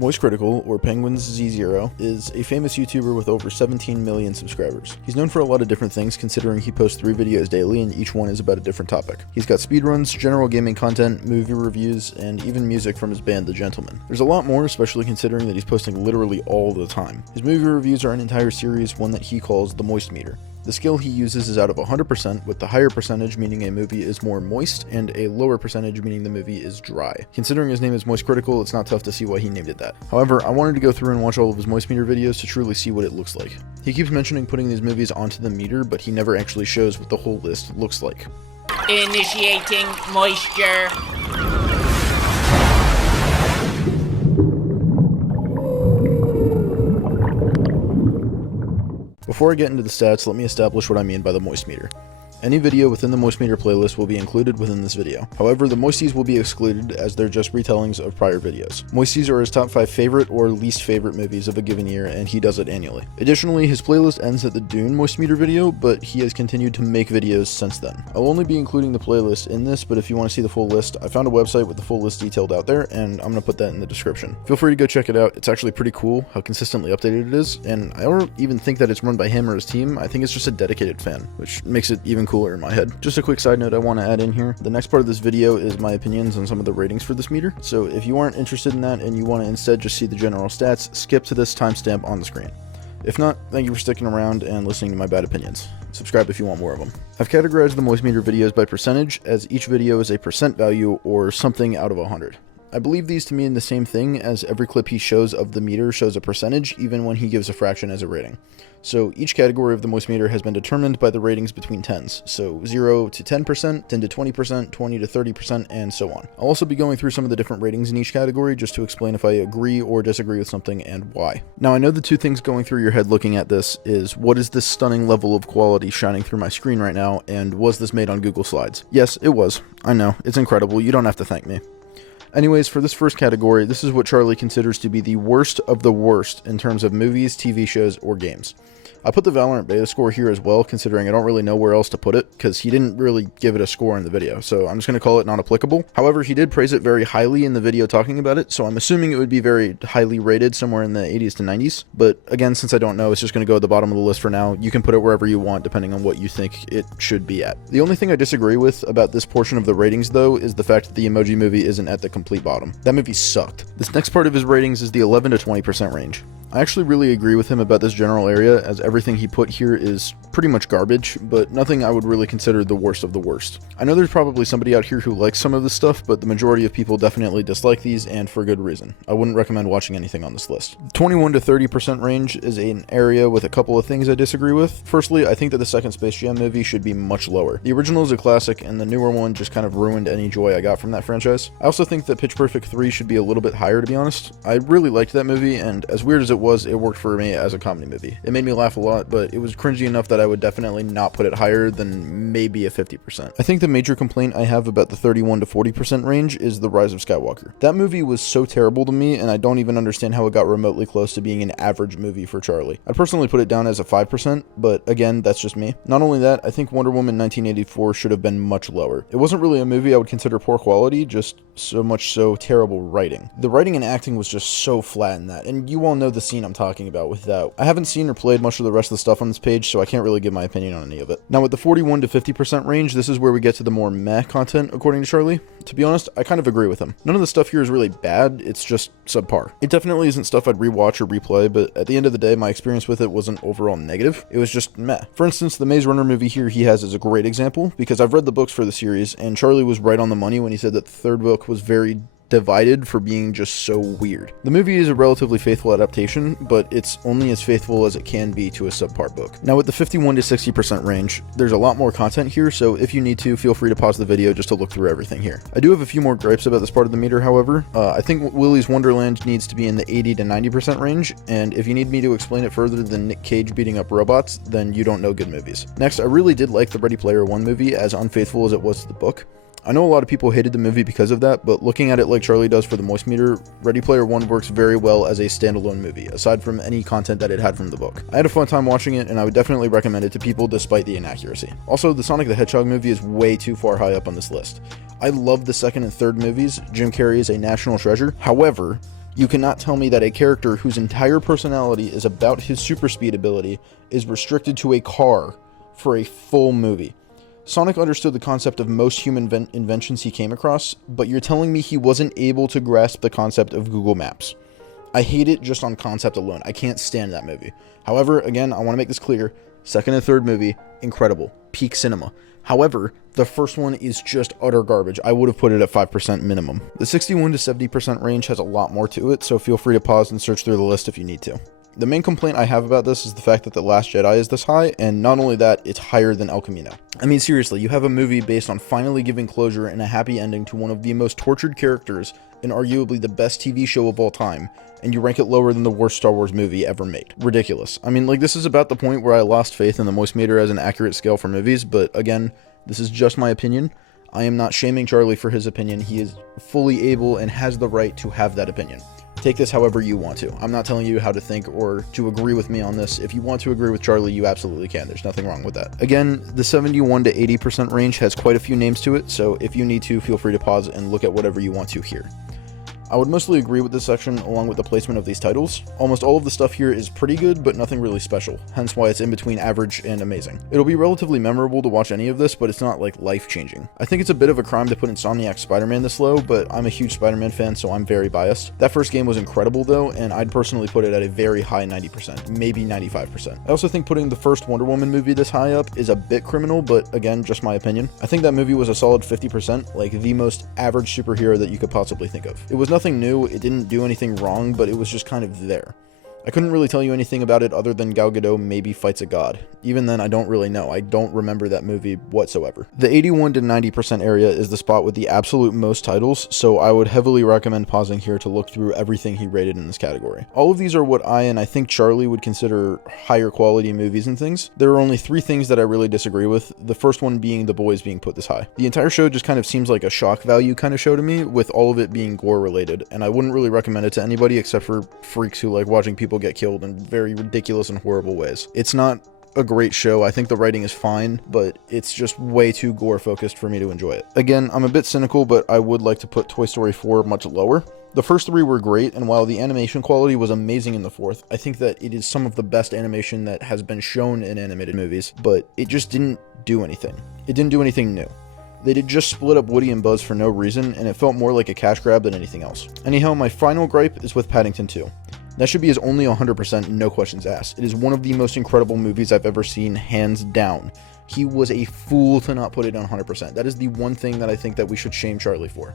MoistCritikal, or Penguins Z0, is a famous YouTuber with over 17 million subscribers. He's known for a lot of different things considering he posts 3 videos daily and each one is about a different topic. He's got speedruns, general gaming content, movie reviews, and even music from his band The Gentlemen. There's a lot more, especially considering that he's posting literally all the time. His movie reviews are an entire series, one that he calls the Moist Meter. The scale he uses is out of 100%, with the higher percentage meaning a movie is more moist, and a lower percentage meaning the movie is dry. Considering his name is MoistCritikal, it's not tough to see why he named it that. However, I wanted to go through and watch all of his Moist Meter videos to truly see what it looks like. He keeps mentioning putting these movies onto the meter, but he never actually shows what the whole list looks like. Initiating moisture. Before I get into the stats, let me establish what I mean by the Moist Meter. Any video within the Moist Meter playlist will be included within this video. However, the Moisties will be excluded as they're just retellings of prior videos. Moisties are his top 5 favorite or least favorite movies of a given year, and he does it annually. Additionally, his playlist ends at the Dune Moist Meter video, but he has continued to make videos since then. I'll only be including the playlist in this, but if you want to see the full list, I found a website with the full list detailed out there, and I'm going to put that in the description. Feel free to go check it out. It's actually pretty cool how consistently updated it is, and I don't even think that it's run by him or his team. I think it's just a dedicated fan, which makes it even cooler in my head. Just a quick side note I want to add in here. The next part of this video is my opinions on some of the ratings for this meter, so if you aren't interested in that and you want to instead just see the general stats, skip to this timestamp on the screen. If not, thank you for sticking around and listening to my bad opinions. Subscribe if you want more of them. I've categorized the Moist Meter videos by percentage, as each video is a percent value or something out of 100. I believe these to mean the same thing, as every clip he shows of the meter shows a percentage even when he gives a fraction as a rating. So each category of the Moist Meter has been determined by the ratings between 10s, so 0 to 10%, 10 to 20%, 20 to 30%, and so on. I'll also be going through some of the different ratings in each category just to explain if I agree or disagree with something and why. Now I know the two things going through your head looking at this is, what is this stunning level of quality shining through my screen right now, and was this made on Google Slides? Yes, it was. I know, it's incredible, you don't have to thank me. Anyways, for this first category, this is what Charlie considers to be the worst of the worst in terms of movies, TV shows, or games. I put the Valorant beta score here as well, considering I don't really know where else to put it, because he didn't really give it a score in the video, so I'm just going to call it not applicable. However, he did praise it very highly in the video talking about it, so I'm assuming it would be very highly rated, somewhere in the 80s to 90s. But again, since I don't know, it's just going to go at the bottom of the list for now. You can put it wherever you want, depending on what you think it should be at. The only thing I disagree with about this portion of the ratings, though, is the fact that the Emoji Movie isn't at the complete bottom. That movie sucked. This next part of his ratings is the 11 to 20% range. I actually really agree with him about this general area, as everything he put here is pretty much garbage, but nothing I would really consider the worst of the worst. I know there's probably somebody out here who likes some of this stuff, but the majority of people definitely dislike these, and for good reason. I wouldn't recommend watching anything on this list. 21 to 30% range is an area with a couple of things I disagree with. Firstly, I think that the second Space Jam movie should be much lower. The original is a classic, and the newer one just kind of ruined any joy I got from that franchise. I also think that Pitch Perfect 3 should be a little bit higher, to be honest. I really liked that movie, and as weird as it worked for me as a comedy movie. It made me laugh a lot, but it was cringy enough that I would definitely not put it higher than maybe a 50%. I think the major complaint I have about the 31 to 40% range is The Rise of Skywalker. That movie was so terrible to me, and I don't even understand how it got remotely close to being an average movie for Charlie. I'd personally put it down as a 5%, but again, that's just me. Not only that, I think Wonder Woman 1984 should have been much lower. It wasn't really a movie I would consider poor quality, just so much so terrible writing. The writing and acting was just so flat in that, and you all know the scene I'm talking about with that. I haven't seen or played much of the rest of the stuff on this page, so I can't really give my opinion on any of it. Now with the 41 to 50% range, this is where we get to the more meh content, according to Charlie. To be honest, I kind of agree with him. None of the stuff here is really bad, it's just subpar. It definitely isn't stuff I'd rewatch or replay, but at the end of the day, my experience with it wasn't overall negative. It was just meh. For instance, the Maze Runner movie here he has is a great example, because I've read the books for the series, and Charlie was right on the money when he said that the third book was very divided for being just so weird. The movie is a relatively faithful adaptation, but it's only as faithful as it can be to a subpar book. Now with the 51 to 60% range, there's a lot more content here, so if you need to, feel free to pause the video just to look through everything here. I do have a few more gripes about this part of the meter, however. I think Willy's Wonderland needs to be in the 80 to 90% range, and if you need me to explain it further than Nick Cage beating up robots, then you don't know good movies. Next, I really did like the Ready Player One movie, as unfaithful as it was to the book. I know a lot of people hated the movie because of that, but looking at it like Charlie does for the Moist Meter, Ready Player One works very well as a standalone movie, aside from any content that it had from the book. I had a fun time watching it, and I would definitely recommend it to people despite the inaccuracy. Also, the Sonic the Hedgehog movie is way too far high up on this list. I love the second and third movies. Jim Carrey is a national treasure. However, You cannot tell me that a character whose entire personality is about his super speed ability is restricted to a car for a full movie. Sonic understood the concept of most human inventions he came across, but you're telling me he wasn't able to grasp the concept of Google Maps. I hate it just on concept alone. I can't stand that movie. However, again, I want to make this clear. Second and third movie, incredible. Peak cinema. However, the first one is just utter garbage. I would have put it at 5% minimum. The 61 to 70% range has a lot more to it, so feel free to pause and search through the list if you need to. The main complaint I have about this is the fact that The Last Jedi is this high, and not only that, it's higher than El Camino. I mean, seriously, you have a movie based on finally giving closure and a happy ending to one of the most tortured characters in arguably the best TV show of all time, and you rank it lower than the worst Star Wars movie ever made. Ridiculous. I mean, like, this is about the point where I lost faith in the Moist Meter as an accurate scale for movies, but again, this is just my opinion. I am not shaming Charlie for his opinion. He is fully able and has the right to have that opinion. Take this however you want to. I'm not telling you how to think or to agree with me on this. If you want to agree with Charlie, you absolutely can. There's nothing wrong with that. Again, the 71 to 80% range has quite a few names to it, so if you need to, feel free to pause and look at whatever you want to here. I would mostly agree with this section along with the placement of these titles. Almost all of the stuff here is pretty good, but nothing really special, hence why it's in between average and amazing. It'll be relatively memorable to watch any of this, but it's not like life-changing. I think it's a bit of a crime to put Insomniac's Spider-Man this low, but I'm a huge Spider-Man fan, so I'm very biased. That first game was incredible though, and I'd personally put it at a very high 90%, maybe 95%. I also think putting the first Wonder Woman movie this high up is a bit criminal, but again, just my opinion. I think that movie was a solid 50%, like the most average superhero that you could possibly think of. It was nothing new, it didn't do anything wrong, but it was just kind of there. I couldn't really tell you anything about it other than Gal Gadot maybe fights a god. Even then, I don't really know. I don't remember that movie whatsoever. The 81 to 90% area is the spot with the absolute most titles, so I would heavily recommend pausing here to look through everything he rated in this category. All of these are what I and I think Charlie would consider higher quality movies and things. There are only 3 things that I really disagree with, the first one being The Boys being put this high. The entire show just kind of seems like a shock value kind of show to me, with all of it being gore related, and I wouldn't really recommend it to anybody except for freaks who like watching people get killed in very ridiculous and horrible ways. It's not a great show. I think the writing is fine, but it's just way too gore focused for me to enjoy it. Again, I'm a bit cynical, but I would like to put Toy Story 4 much lower. The first 3 were great, and while the animation quality was amazing in the 4th, I think that it is some of the best animation that has been shown in animated movies, but it just didn't do anything. It didn't do anything new. They did just split up Woody and Buzz for no reason, and it felt more like a cash grab than anything else. Anyhow, my final gripe is with Paddington 2. That should be his only 100%, no questions asked. It is one of the most incredible movies I've ever seen, hands down. He was a fool to not put it on 100%. That is the one thing that I think that we should shame Charlie for.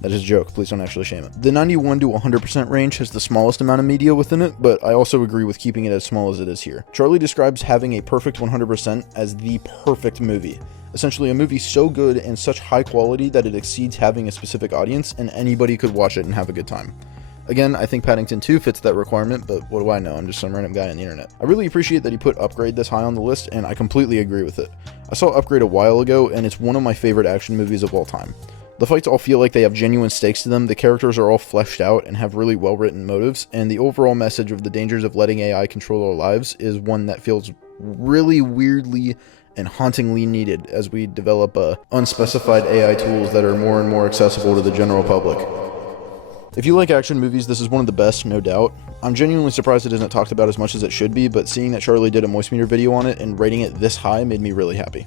That is a joke, please don't actually shame him. The 91 to 100% range has the smallest amount of media within it, but I also agree with keeping it as small as it is here. Charlie describes having a perfect 100% as the perfect movie. Essentially a movie so good and such high quality that it exceeds having a specific audience, and anybody could watch it and have a good time. Again, I think Paddington 2 fits that requirement, but what do I know? I'm just some random guy on the internet. I really appreciate that he put Upgrade this high on the list, and I completely agree with it. I saw Upgrade a while ago, and it's one of my favorite action movies of all time. The fights all feel like they have genuine stakes to them, the characters are all fleshed out and have really well-written motives, and the overall message of the dangers of letting AI control our lives is one that feels really weirdly and hauntingly needed as we develop unspecified AI tools that are more and more accessible to the general public. If you like action movies, this is one of the best, no doubt. I'm genuinely surprised it isn't talked about as much as it should be, but seeing that Charlie did a Moist Meter video on it and rating it this high made me really happy.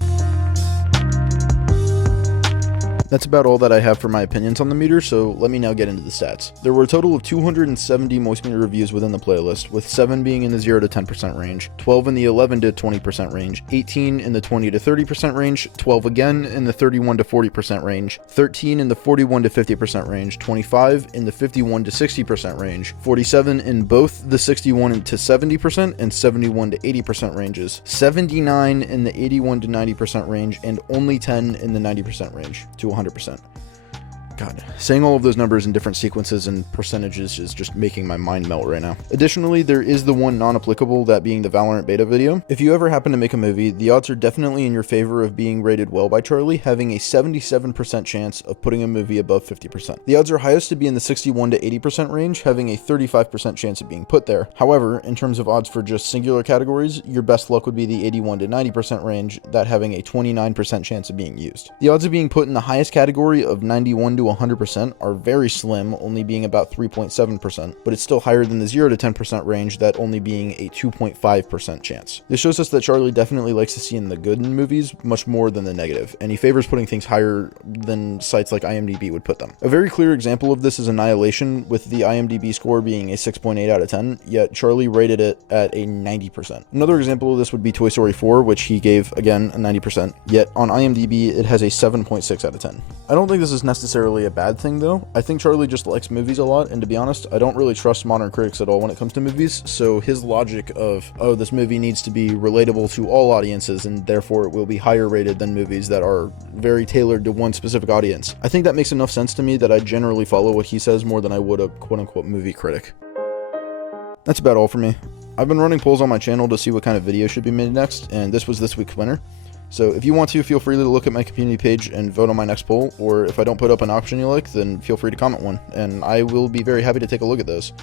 That's about all that I have for my opinions on the meter, so let me now get into the stats. There were a total of 270 Moist Meter reviews within the playlist, with 7 being in the 0 to 10% range, 12 in the 11 to 20% range, 18 in the 20 to 30% range, 12 again in the 31 to 40% range, 13 in the 41 to 50% range, 25 in the 51 to 60% range, 47 in both the 61 to 70% and 71 to 80% ranges, 79 in the 81 to 90% range, and only 10 in the 90% range to 100%. God, saying all of those numbers in different sequences and percentages is just making my mind melt right now. Additionally, there is the one non-applicable, that being the Valorant beta video. If you ever happen to make a movie, the odds are definitely in your favor of being rated well by Charlie, having a 77% chance of putting a movie above 50%. The odds are highest to be in the 61 to 80% range, having a 35% chance of being put there. However, in terms of odds for just singular categories, your best luck would be the 81 to 90% range, that having a 29% chance of being used. The odds of being put in the highest category of 91 to 100% are very slim, only being about 3.7%, but it's still higher than the 0 to 10% range, that only being a 2.5% chance. This shows us that Charlie definitely likes to see in the good in movies much more than the negative, and he favors putting things higher than sites like IMDb would put them. A very clear example of this is Annihilation, with the IMDb score being a 6.8 out of 10, yet Charlie rated it at a 90%. Another example of this would be Toy Story 4, which he gave, again, a 90%, yet on IMDb it has a 7.6 out of 10. I don't think this is necessarily a bad thing though. I think Charlie just likes movies a lot, and to be honest, I don't really trust modern critics at all when it comes to movies, so his logic of, oh, this movie needs to be relatable to all audiences and therefore it will be higher rated than movies that are very tailored to one specific audience, I think that makes enough sense to me that I generally follow what he says more than I would a quote-unquote movie critic. That's about all for me. I've been running polls on my channel to see what kind of video should be made next, and this was this week's winner. So if you want to, feel free to look at my community page and vote on my next poll, or if I don't put up an option you like, then feel free to comment one, and I will be very happy to take a look at those.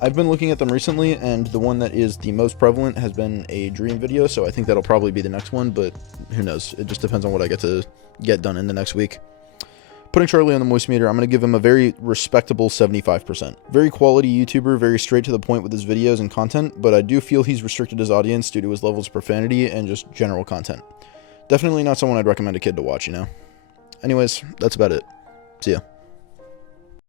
I've been looking at them recently, and the one that is the most prevalent has been a dream video, so I think that'll probably be the next one, but who knows, it just depends on what I get to get done in the next week. Putting Charlie on the Moist Meter, I'm going to give him a very respectable 75%. Very quality YouTuber, very straight to the point with his videos and content, but I do feel he's restricted his audience due to his levels of profanity and just general content. Definitely not someone I'd recommend a kid to watch, you know? Anyways, that's about it. See ya.